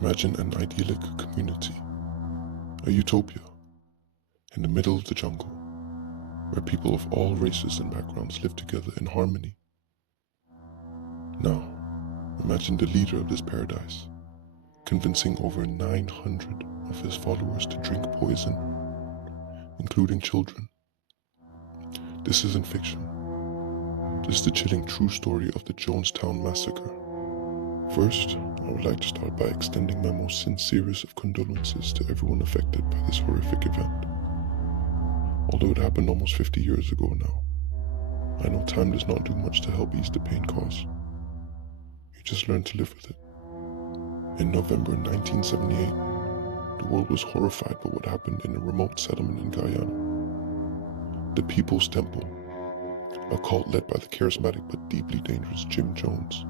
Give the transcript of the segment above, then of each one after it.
Imagine an idyllic community, a utopia, in the middle of the jungle, where people of all races and backgrounds live together in harmony. Now, imagine the leader of this paradise, convincing over 900 of his followers to drink poison, including children. This isn't fiction. This is the chilling true story of the Jonestown Massacre. First, I would like to start by extending my most sincerest of condolences to everyone affected by this horrific event. Although it happened almost 50 years ago now, I know time does not do much to help ease the pain caused. You just learn to live with it. In November 1978, the world was horrified by what happened in a remote settlement in Guyana. The People's Temple, a cult led by the charismatic but deeply dangerous Jim Jones,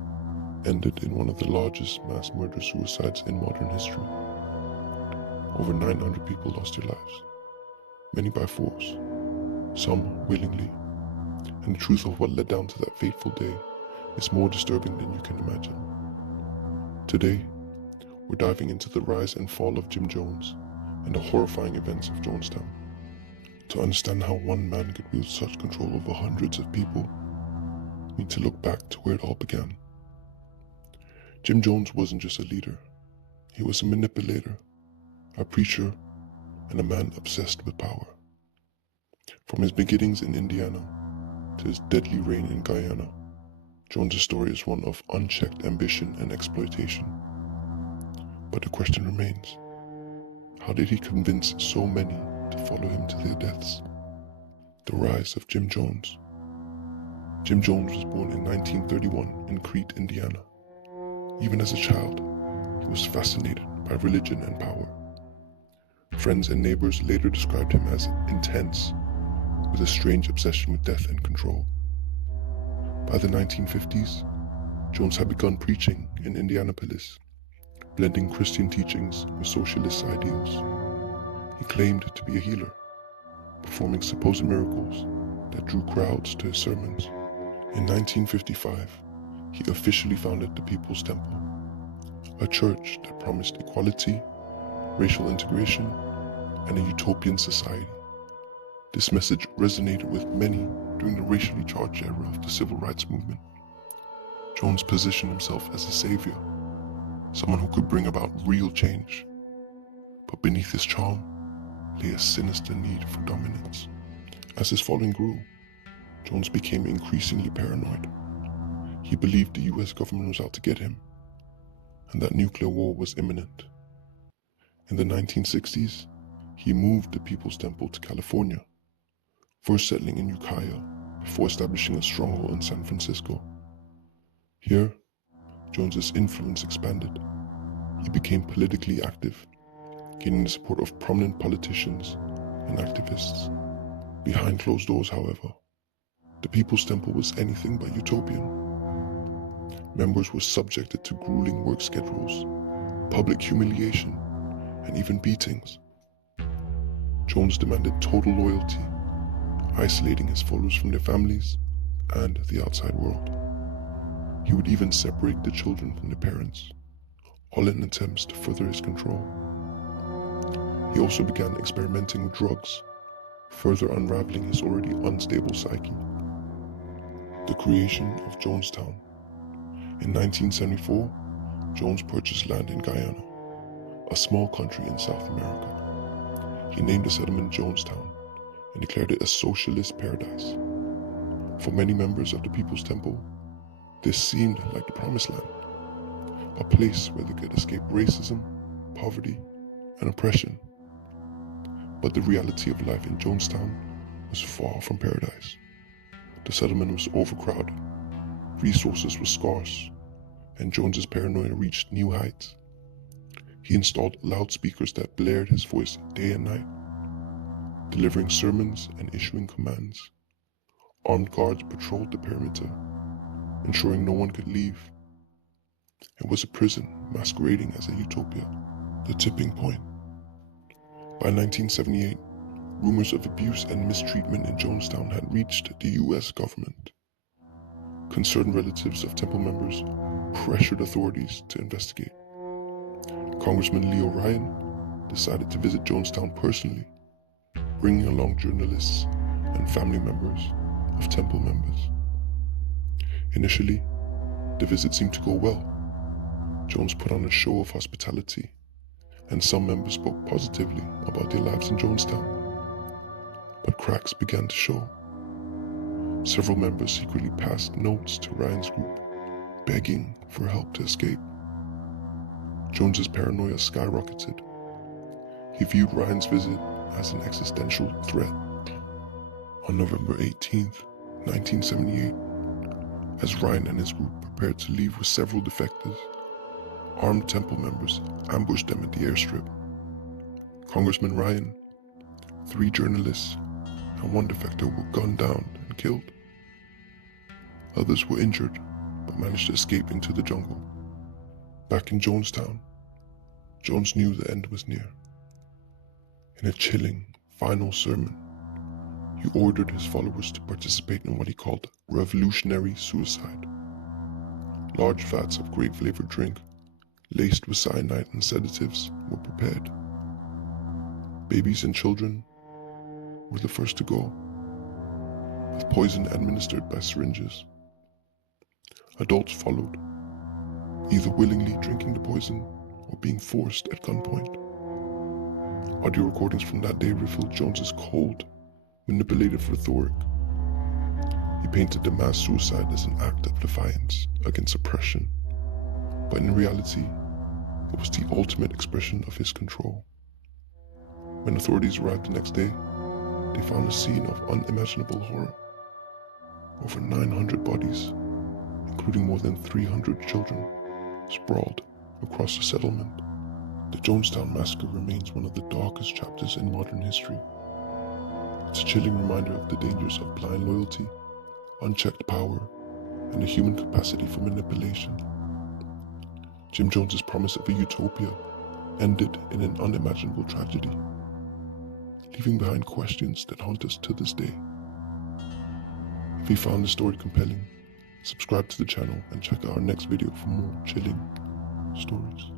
ended in one of the largest mass murder-suicides in modern history. Over 900 people lost their lives, many by force, some willingly, and the truth of what led down to that fateful day is more disturbing than you can imagine. Today, we're diving into the rise and fall of Jim Jones and the horrifying events of Jonestown. To understand how one man could wield such control over hundreds of people, we need to look back to where it all began. Jim Jones wasn't just a leader. He was a manipulator, a preacher, and a man obsessed with power. From his beginnings in Indiana to his deadly reign in Guyana, Jones's story is one of unchecked ambition and exploitation. But the question remains, how did he convince so many to follow him to their deaths? The rise of Jim Jones. Jim Jones was born in 1931 in Crete, Indiana. Even as a child, he was fascinated by religion and power. Friends and neighbors later described him as intense, with a strange obsession with death and control. By the 1950s, Jones had begun preaching in Indianapolis, blending Christian teachings with socialist ideals. He claimed to be a healer, performing supposed miracles that drew crowds to his sermons. In 1955, he officially founded the People's Temple, a church that promised equality, racial integration, and a utopian society. This message resonated with many during the racially charged era of the civil rights movement. Jones positioned himself as a savior, someone who could bring about real change. But beneath his charm lay a sinister need for dominance. As his following grew, Jones became increasingly paranoid. He believed the US government was out to get him, and that nuclear war was imminent. In the 1960s, he moved the People's Temple to California, first settling in Ukiah before establishing a stronghold in San Francisco. Here, Jones's influence expanded. He became politically active, gaining the support of prominent politicians and activists. Behind closed doors, however, the People's Temple was anything but utopian. Members were subjected to grueling work schedules, public humiliation, and even beatings. Jones demanded total loyalty, isolating his followers from their families and the outside world. He would even separate the children from their parents, all in attempts to further his control. He also began experimenting with drugs, further unraveling his already unstable psyche. The creation of Jonestown. In 1974, Jones purchased land in Guyana, a small country in South America. He named the settlement Jonestown and declared it a socialist paradise. For many members of the People's Temple, this seemed like the promised land, a place where they could escape racism, poverty, and oppression. But the reality of life in Jonestown was far from paradise. The settlement was overcrowded, resources were scarce, and Jones's paranoia reached new heights. He installed loudspeakers that blared his voice day and night, delivering sermons and issuing commands. Armed guards patrolled the perimeter, ensuring no one could leave. It was a prison masquerading as a utopia. The tipping point. By 1978, rumors of abuse and mistreatment in Jonestown had reached the US government. Concerned relatives of temple members pressured authorities to investigate. Congressman Leo Ryan decided to visit Jonestown personally, bringing along journalists and family members of temple members. Initially, the visit seemed to go well. Jones put on a show of hospitality, and some members spoke positively about their lives in Jonestown. But cracks began to show. Several members secretly passed notes to Ryan's group, begging for help to escape. Jones's paranoia skyrocketed. He viewed Ryan's visit as an existential threat. On November 18th, 1978, as Ryan and his group prepared to leave with several defectors, armed temple members ambushed them at the airstrip. Congressman Ryan, 3 journalists, and 1 defector were gunned down and killed. Others were injured, but managed to escape into the jungle. Back in Jonestown, Jones knew the end was near. In a chilling, final sermon, he ordered his followers to participate in what he called revolutionary suicide. Large vats of grape-flavored drink, laced with cyanide and sedatives, were prepared. Babies and children were the first to go, with poison administered by syringes. Adults followed, either willingly drinking the poison or being forced at gunpoint. Audio recordings from that day revealed Jones's cold, manipulative rhetoric. He painted the mass suicide as an act of defiance against oppression, but in reality, it was the ultimate expression of his control. When authorities arrived the next day, they found a scene of unimaginable horror. Over 900 bodies, including more than 300 children, sprawled across the settlement. The Jonestown Massacre remains one of the darkest chapters in modern history. It's a chilling reminder of the dangers of blind loyalty, unchecked power, and the human capacity for manipulation. Jim Jones's promise of a utopia ended in an unimaginable tragedy, leaving behind questions that haunt us to this day. If you found this story compelling, subscribe to the channel and check out our next video for more chilling stories.